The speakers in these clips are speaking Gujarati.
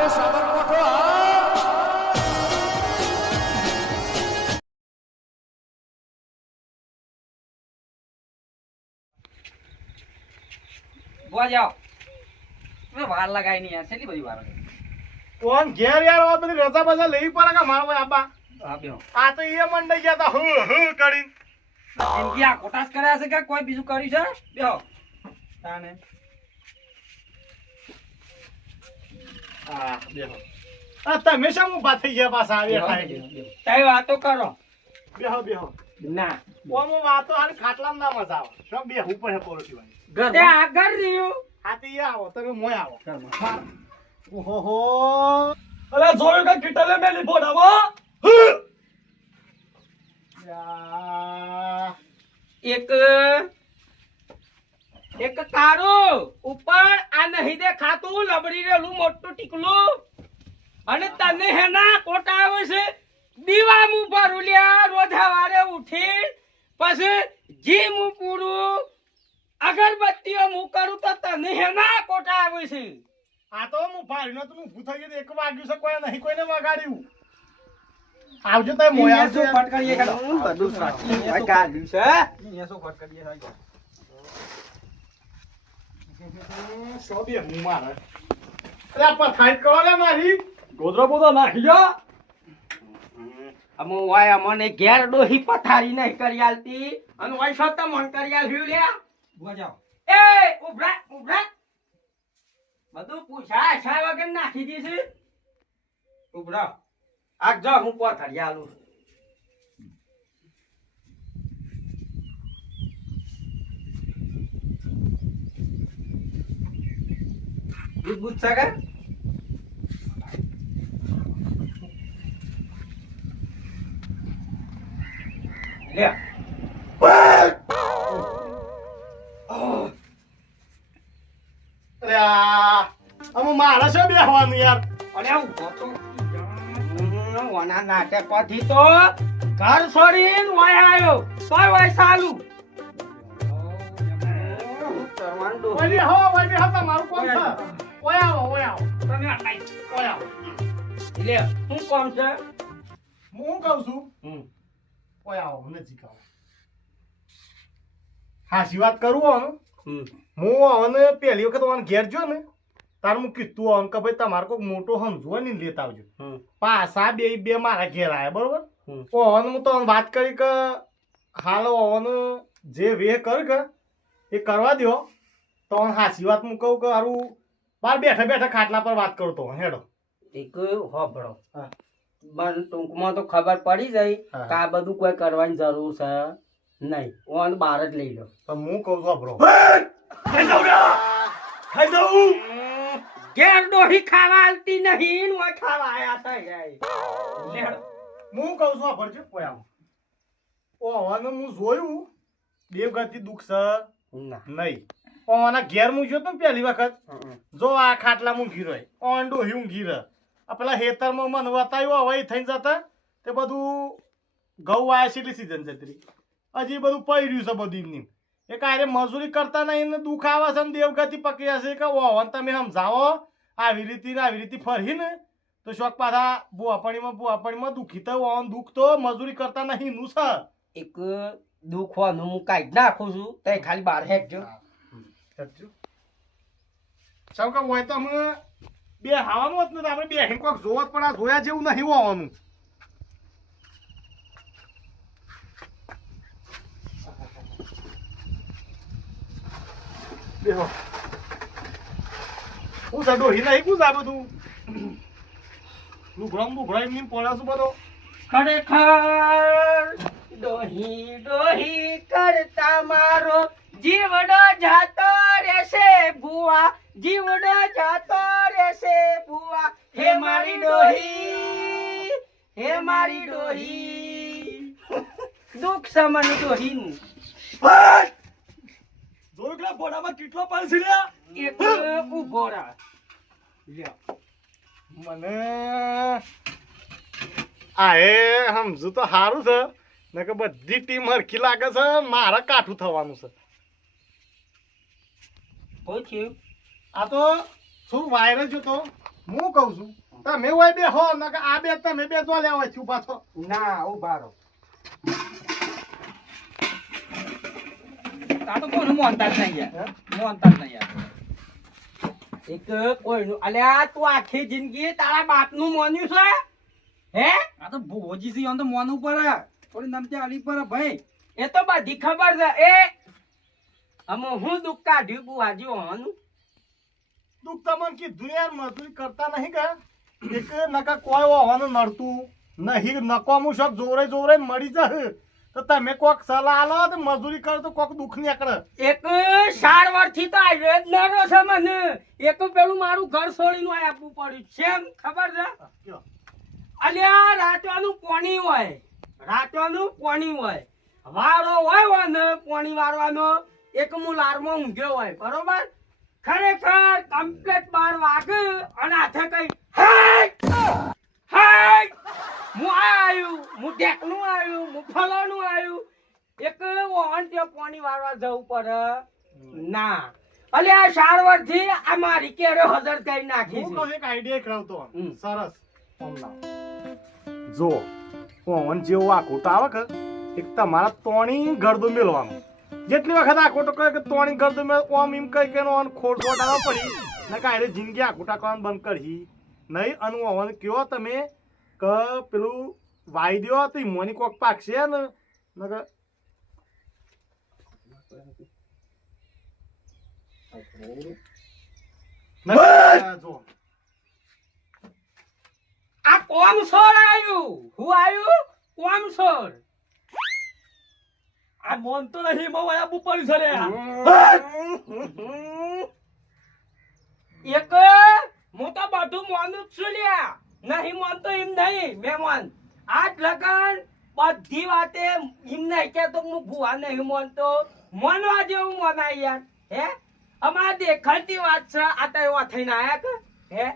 અરે સાબરકોઠો ગોવા જાઓ. તમે વાર લગાવી નહીં યાર કેટલી બધી વાર કોણ ઘેર યાર આ બધી રજા બજા લેવી પડે કે મારા ભાઈ આબા? આ તો એ મંડાઈ ગયા તા હું હું કરીને. જિંદગી આ કોટાસ કર્યા છે કે કોઈ બીજું કર્યું છે? બેહો. તાને હા બેહો. આ તમે શું ઊભા થઈ ગયા પાછા આવી બેહો. તઈ વાતો કરો. બેહો બેહો. ના. ઓમ વાતો હાલ ખાટલામાં ના મજા આવે. શું બેહું પડે પોરોટી વાળી તે આગળ રહ્યું. હાથી આવો તમે મોય આવો. ઓહો અરે જોયું કે કિટલે મેલી યા. એક એક તારું. ઉપર આ નહીં દેખાતું લબડી રેલું મોટું ટીકલું. અને તને હેના કોટા આવે છે? દીવા મું ભરું લ્યા રોધા વારે ઉઠી. પછી જી મુ પૂરું. અગરબત્તીઓ હું કરું તો તને હેના કોટા આવે છે? આ તો હું ભાઈનો તો ઊભું થઈ ગયું એક વાગ્યું છે કોઈ નહીં કોઈને વગાડ્યું. આવજો તમે મોય આવજો. બધું સાચું. કાઢ્યું છે. સો બે હું મારે. અરે આ પથારી કરો લે મારી. ગોદરો બોદરો નાખી જા અમો વાય અમને ઘેર ડોહી પથારી નહીં કરી આલતી. અને વાય સત મન કરી આલ્યું લ્યા. બજાવ એ ઉભરા ઉભરા. બધું પૂછા છા વગર નાખી દીધી ઉભરા. આગ જો હું પથારી આલું દૂધ બૂધ છે કે લે આમાં મારે છે બેહવાનું યાર? અને આવું ગોતો વના નાટકથી તો ઘર છોડીને વાય આવ્યો તોય વાય સાલું. કોમ છે? ઓય આવો ઓય આવો તમે આટાઈ. આવો લે શું કોમ છે હું કહું છું હમ. ઓય આવો નજીક આવો હાચી વાત કરું આનું. હું આવને પહેલી વખત આવને ઘેર જો ને તાર હું કીધું આવને કે ભાઈ તમારે કોઈક મોટો સમજો ને લેતા આવજો પાછા બે બે મારા ઘેર આવ્યા બરોબર. ઓવન હું તો વાત કરી કે હાલ ઓવન જે વે કર કે એ કરવા દ્યો તો હાસી વાત હું કહું કે હારું બાર બેઠા બેઠા ખાટલા પર વાત કરતો હેડો. એક હોભળો. હા. મને ટૂંકમાં તો ખબર પડી જાય. કે આ બધું કોઈ કરવાની જરૂર છે નહીં. ઓન બહાર જ લઈ લો તો હું કહું હોભળો. ખાઈ જાઉં રે ઘેર ડોહી ખાવા આવતી નહીં ખાવા આયા થઈ હું કહું છું આપણજો ઓય આવો. ઓવન હું જોયું દેવગતિ દુઃખ છે ના. નહીં. ઓના ઘેર હું જોયો તો ને પહેલી વખત. જો આ ખાટલા મૂકી રહ્યો ઓંડો ઊંઘી રહે આ પેલા હેતરમાં મન વતાવ્યો હવે થઈને જતા તે બધું ઘઉં વાયા છે એટલી સીઝન જતી રહી હજી બધું પડ્યું છે બધું એમની એ કાંઈ મજૂરી કરતા નહીં ને દુઃખ આવે છે ને દેવગતિ પકડ્યા છે કે ઓહન તમે સમજાવો આવી રીતે ને આવી રીતે ફરીને તો શોખ પાછા બુઆપણીમાં બુઆપણીમાં દુઃખી તો ઓહન દુઃખ તો મજૂરી કરતા નહીં નું છે. એક દુઃખ હોવાનું હું કાઢી નાખું છું તે ખાલી બહાર હેકજો સૌ કે હોય તો અમે બે હાવાનું હોત ને આપણે બે કોઈક જોવત પણ આ જોયા જેવું નહીં હોવાનું બેહો હું છે ડોહી નહીં કું આ બધું લુગડામ બુગડા એમની પડ્યા છું બધો ખરેખર ડોહી ડોહી કરતા મારો જીવડો જાતો રહેશે ભુવા જીવડો જાતો રહેશે ભુવા. હે મારી ડોહી હે મારી ડોહી. દુઃખ સમન ડોહીનું. જોયું ભોડામાં કેટલો પાણી છે? એક ઉભોરા મને આ એ સમજુ તો સારું છે. ને કે બધી ટીમ હરખી લાગે છે મારે કાઠું થવાનું છે. થયું? આ તો શું વાયરલ છે તો? હું કહું છું તમે હોય બે હો ન આ બે તમે બે જો લેવા છું પાછો. ના ઊભા રહો. આ તો કોઈનું મોનતા નહીં યાર. મોનતા જ નહીં યાર. એક કોઈનું અલ્યા તું આખી જિંદગી તારા બાપનું મોન્યું છે હે? આ તો ભોજી છે આમ તો મોન ઉપર. થોડી નમતી આલી પર ભાઈ. એ તો બધી ખબર છે. એ અમે હું દુઃખ કાઢ્યું બુવાજી હોવાનું? દુઃખ તમને કીધું યાર મજૂરી કરતા નહીં કે એક નકા કોઈ હોવાનું નડતું નહીં. નકામું શક જોરે જોરે મળી જશે તો તમે કોક સલાહ આલો તો મજૂરી કરો તો કોક દુઃખ નીકળે. એક સાર વર્ષથી તો આવ્યો જ નડો છે મને. એક પેલું મારું ઘર છોડીને આપવું પડ્યું. છે ખબર છે? અલ્યા રાતવાનું કોણી હોય. રાતવાનું કોણી હોય. વારો હોય ને પોણી વારવાનો. એક હું લારમાં ઊંઘ્યો હોય બરોબર? ખરેખર કમ્પ્લેટ બાર વાગે અને હાથે કઈ હું આ આવ્યું હું ટેકનું આવ્યું હું ફલાનું આવ્યું એક વાહન ત્યાં પાણી વારવા જવું પડે. ના. અલ્યા ચારથી આ મારી કેરે હજર કરી નાખી હું તો એક આઈડિયા કરાવતો હમ. સરસ. જો પવન જેવો આ આવે કે એક તમારા તોણી ગરદો મેળવાનું. જેટલી વખત આખોટો કરે કે તોણી ઘર તો મેં ઓમ એમ કઈ કે ઓન ખોટ ખોટ આવા પડી. ને કાંઈ જિંદગી આખોટા કરવાનું બંધ કરી નહીં અનુ ઓવન કયો તમે કે પેલું વાઈ દ્યો તો એ મોની કોક પાકશે ને. નકર આ કોમ સર આવ્યું હું આવ્યું કોમ છોડ આ મોન તો નહીં મો વયા છે રે એક હું તો બધું મોનું છું લ્યા નહીં મોનતો એમ નહીં મહેમાન આજ લગન બધી વાતે એમ નહીં કે તો હું ભૂવા નહીં મોનતો મોનવા જેવું મોનાય યાર હે? અમાર દેખાતી વાત છે આ તો એવા થઈને આયા કે? હે?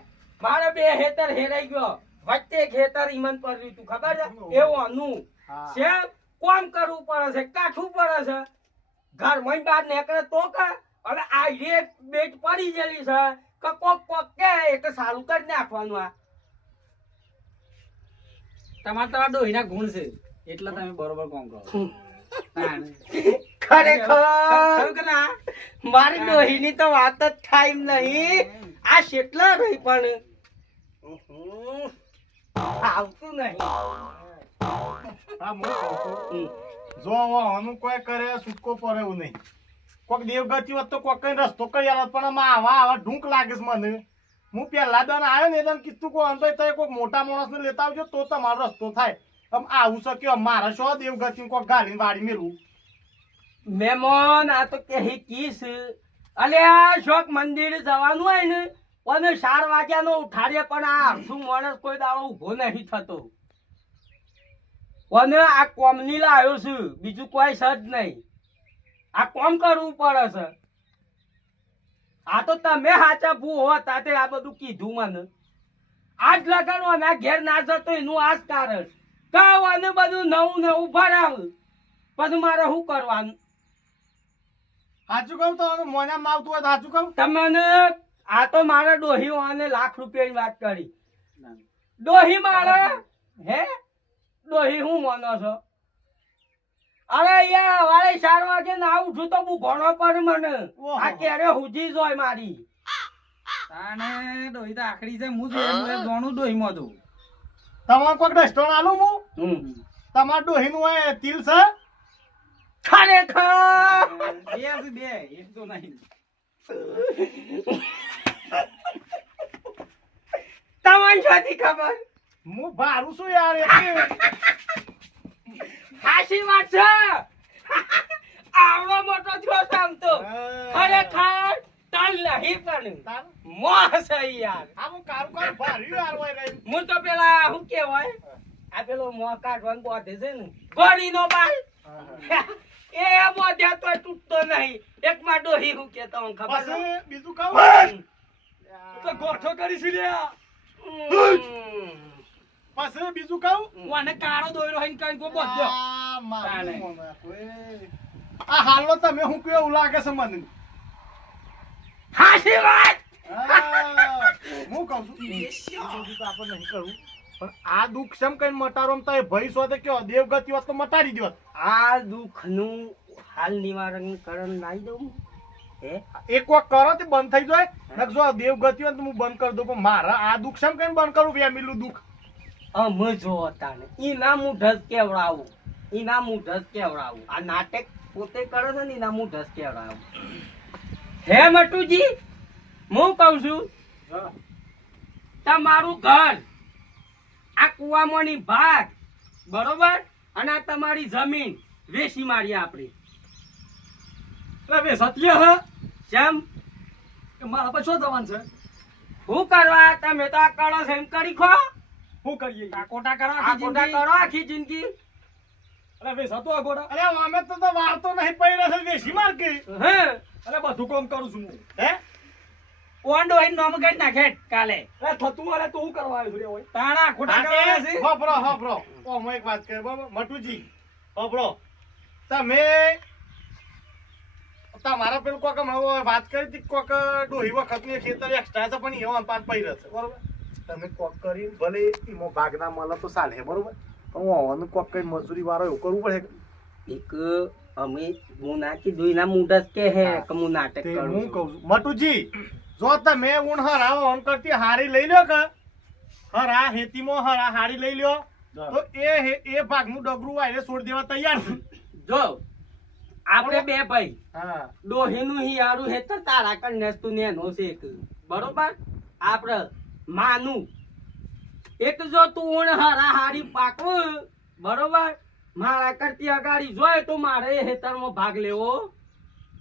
મારે બે હેતર હેરાઈ ગયો. વચ્ચે હેતર ઈમન પડ્યું તું ખબર છે? એવું અનુ. છે કોમ કરવું પડે છે કાઠું પડે છે. ઘર મહી બહાર નીકળે તો કે અને આ એક બેટ પડી ગયેલી છે કે કોક કોક કે એક સારું કરી નાખવાનું આ. તમારા તમારા ડોહીના ગુણ છે એટલે તમે બરોબર કોમ કરો. ખરેખર. ના? મારી ડોહીની તો વાત જ થાય નહીં. આ કેટલા રહી પણ. આવતું નહીં. જો કોઈ કરે, સુટકો પડે એવું નહીં. કોઈક દેવગતિ હોત તો કોઈક કઈ રસ્તો કરી આલત, પણ આમાં આવા આવા ઢૂંક લાગે મને. હું પહેલા દન આવ્યો ને દન કીધું કો અંતો તો કોઈક મોટા માણસને લેતા આવજો, તો તમારો રસ્તો થાય. આમ આવું શક્યો મારે શો દેવગતિ કોક ગાડીને વાડી મેળવું? મહેમાન આ તો કે કીસ. અલ્યા શોક મંદિર જવાનું હોય ને અને ચાર વાગ્યાનો ઉઠાડીએ પણ આ શું માણસ કોઈ દાડો ઊભો નહીં થતો. અને આ કોમની લાવ્યો છું. બીજું કોઈ છે જ નહીં. આ કોમ કરવું પડે છે. આ તો તમે સાચા ભૂ હો તાતે આ બધું કીધું મને. આજ લગાડો અને આ ઘેર ના જતો એનું આ જ કારણ. કહો અને બધું નવું નવું ભરાવ પછી મારે શું કરવાનું? સાચું કહું તો મોના માવતું આવતું હોય તો સાચું કહું? તમને આ તો મારા ડોહી વાને લાખ રૂપિયાની વાત કરી. ડોહી મારા હે? ડોહી હું માનો છો? અરે યાર વારે ચાર વાગે ના ઉઠું તો હું ઘણો પર મને. ઓહો. આ ક્યારે હુજી જોય મારી? તાને દોહી તો આખરી છે હું જોઈ ઘણું દોહી માં ડોહીમાં છું. તમારે કોઈક રેસ્ટોરન્ટ આલું હું? તમાર દોહી ડોહીનું હોય તિલ છે? ખરેખર? બે બે. એક તો નહીં. તમને શોથી ખબર? હું ભારું છું યાર હાશી વાત છે. આવડો મોટો થયો આમ તો. ખરેખર તલ નહીં પણ મોહ છે યાર. આ હું કારું કારું ભાર્યું યાર હોય. હું તો પેલા શું કેવાય આ પેલો મોહ કાઢવાનું બોધે છે ને. ગોળીનો બાલ. એ બોધ્યા તો તૂટતો નહીં. એક માં ડોહી હું કેતો હું ખબર? બીજું કહું? તો ગોઠો કરી છે લે હમ. પછી બીજું કહું કોને કાળો દોયરો હોય ને કઈ કોઈ બધો આ હાલો તમે હું કયો એવું લાગે છે મને. હાસી વાત! આ, હું કહું છું. એ આપણે નહીં કરવું. પણ આ દુઃખ શેમ કઈ મટારો તો ભય શો તો કયો દેવગતિ હોત તો મટાડી દ્યો આ દુઃખનું હાલ નિવારણ કરણ લાવી દઉં એક વાર કરો તે બંધ થઈ જાય. નક જો દેવગતિ હોય તો હું બંધ કરી દઉં. પણ મારા આ દુઃખ સમ કઈ બંધ કરું ફેમિલીનું દુઃખ. અમે જો તાને હું ઢસ કેવડાવું? ઈના ઢસ કેવડાવું? આ નાટક પોતે કરે છે ને ઈના ઢસ કેવડાવું? હે મટુજી હું કહું છું તમારું ઘર આ કુવામાંની ભાગ બરોબર? અને આ તમારી જમીન વેસી મારી આપણી. એટલે સત્ય હ. જેમ? મારા પર શું જવાનું છે? શું કરવા? તમે તો આ છો એમ કરી ખો. શું કરીએ કોટા કરો ખોટા કરો આખી જિંદગી? અરે વેસ હતો આ આગોડા અરે અમે તો તો વાર તો નહીં પડી રહ્યો માર કે. હે? અરે બધું કામ કરું છું હું. હે? ઓંડો અહીં નોમ કરી નાખે કાલે. અરે થતું અરે તું કરવા આવ્યો છું રે ઓય? તાણા ખોટા કરવા છે? હોપરો હોપરો. ઓ હું એક વાત કહે બાબા મટુજી હોપરો. તમે તમારા પેલું કોક વાત કરી હતી કોક ડોહી વખતની ખેતર એક્સ્ટ્રા છે પણ એવા પાંચ પૈર છે બરોબર? તમે કોક કરી ભલે એમાં ભાગના મળે તો ચાલે બરોબર? પણ હું હવાનું કોક કઈ મજૂરી વાળો એવું કરવું પડે એક અમે હું નાખી એના મુંડા કે હે કે હું નાટક કરું હું. કહું છું. મટુજી જો તમે ઊણ હરા ઓન કરતી હારી લઈ લ્યો કે? હરા હેતીમાં હરા હારી લઈ લ્યો તો એ હે- એ ભાગનું ડગરું આઈને છોડી દેવા તૈયાર છે. જો આપણે બે ભાઈ. હા. ડોહીનું હિયારું હેતર તારા કન્યાસ તું નેનો છે એક બરોબર? આપણે માનું. એક જો તું હરા હારી પાકવું બરોબર? મારા કરતી અગાડી જોય તો મારે હેતર હેતરમાં ભાગ લેવો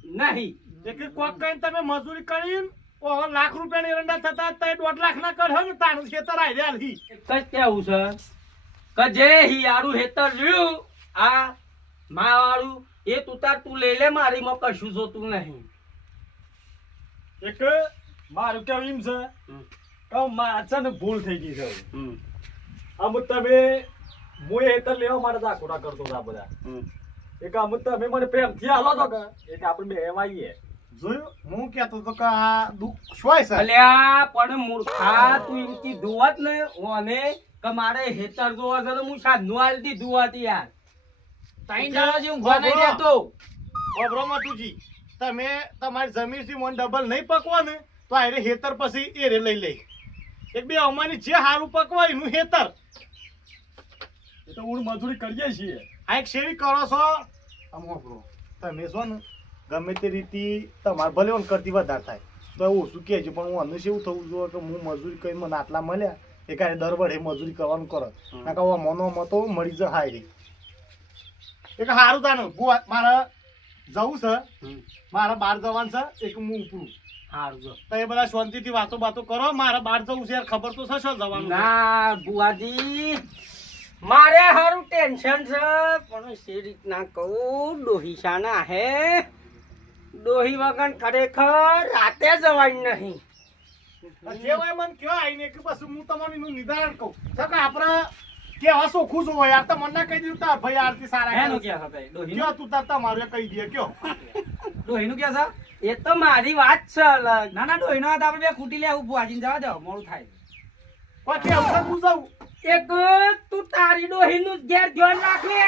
નહીં. એટલે કોક કઈ તમે મજૂરી કરીને ઓહો લાખ રૂપિયાની રંડા થતા તઈ દોઢ લાખ ના કર ને તારું ખેતર આવી રહ્યા હી. એક કેવું છે કે જે હિયારું હેતર જોયું આ માવાળું એ તું તાર તું લઈ લે મારીમાં કશું જોતું નહીં. એક મારું કેવું એમ છે મારા છે ને ભૂલ થઈ ગઈ છે. હમ, અમુક તમે હું હેતર લેવા માટે જ કરતો હતા બધા. એક અમુક તમે મને પ્રેમથી હાલો તો કે એક આપણે બે એમ જોયું? હું કેતો તો કે આ દુઃખ શોય છે. અલ્યા પણ મૂર્ખા તું એમ કીધું હોત ને ઓને કે મારે હેતર જોવા છે તો હું સાંજનું હાલ દીધું હોત યાર. ત્રણ દાડા જેવું નહીં મટુજી તમે તમારી જમીનથી મન ડબલ નહીં પકવો ને તો આ હેતર પછી એ રે લઈ લઈ. એક બે અમારી જે હારું પકવાય એનું હેતર. એ તો હું મજૂરી કરીએ છીએ. આ એક શેરી કરો છો. આમ તમે છો ને ગમે તે રીતે તમારે ભલે ઓન કરતી વધારે થાય. તો એવું ઓછું કહેજો પણ હું અનુસ એવું થવું જોઈએ કે હું મજૂરી કરી મને આટલા મળ્યા એ કાંઈ દર વડે મજૂરી કરવાનું કરો. ના કહો મનો મતો મળી જાય હાય રે એક સારું તાનું મારે જવું છે. મારે બહાર જવાનું છે એક હું ઉપરું. જો એ બધા શાંતિથી વાતો બાતો કરો. મારે બહાર જવું છે યાર. ખબર તો છે જવાનું. ના બુઆજી મારે હારું ટેન્શન છે. પણ સે રીતના કહું? ડોહી શાના હે. ડોહી વગર ખરેખર રાતે જવાય નહીં. જે હોય મને કયો આવીને કે બસ હું તમારું નિદાન કહું. આપણે કે કેવા સોખું જોવો યાર. તો મને ના કહી દીધું તાર ભાઈ આરતી સારા. ક્યાં છે ભાઈ? ડોહીનું? કયો તું તાર તમારે કહી દે કયો? ડોહીનું કે છે? એ તો મારી વાત છે અલગ. ના ના ડોહીનો હાથ આપણે બે ખૂટી લે આવું ભુવાજીને જવા દો મોડું થાય. પછી કે હું જાઉં. એક તું તારી ડોહીનું જ ઘેર ધ્યાન રાખ લે.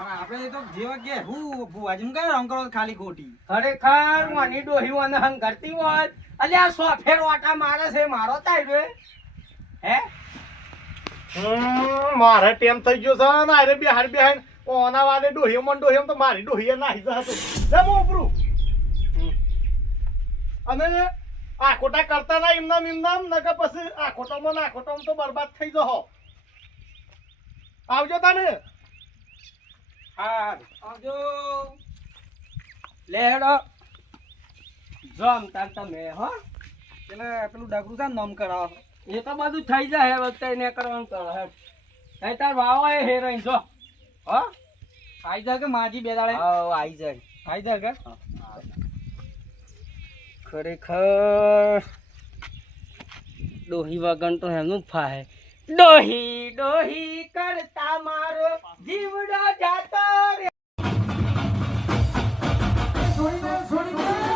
આપણે તો જેવા કે હું ભુવાજીને કયો રંગ કરો ખાલી ખોટી? ખરેખર મારી ડોહી મને હંગરતી હોત. અલ્યા સોફેર વાટા મારે છે મારો તાઈ હે? હમ, મારે ટેમ થઈ ગયો છે ને આરે બિહાર બિહાર ઓના વાદે ડોહી મન ડોહી તો મારી ડોહી નાહી જતો જમો ઉપરું. અને આ ખોટા કરતા ના ઇમનામ ઇમનામ કે પછી આ ખોટામાં ના ખોટામાં તો બરબાદ થઈ જહો. આવજો તાને. હા. આવજો. લેડો જમ તાર તમે હો. એટલે પેલું ડગરું છે નમ કરાવો. એ તો બધું થઈ જાય વખતે એને કરવાનું કરો હે તાર વાવો એ હે રહી જો. હો. આઈ જા કે માજી બે દાડે? હા આઈ જા આઈ જા કે? ખરેખર ડોહી વગન તો એમનું ફાહે. ડોહી ડોહી કરતા મારો જીવડો જાતો રે. છોડી દે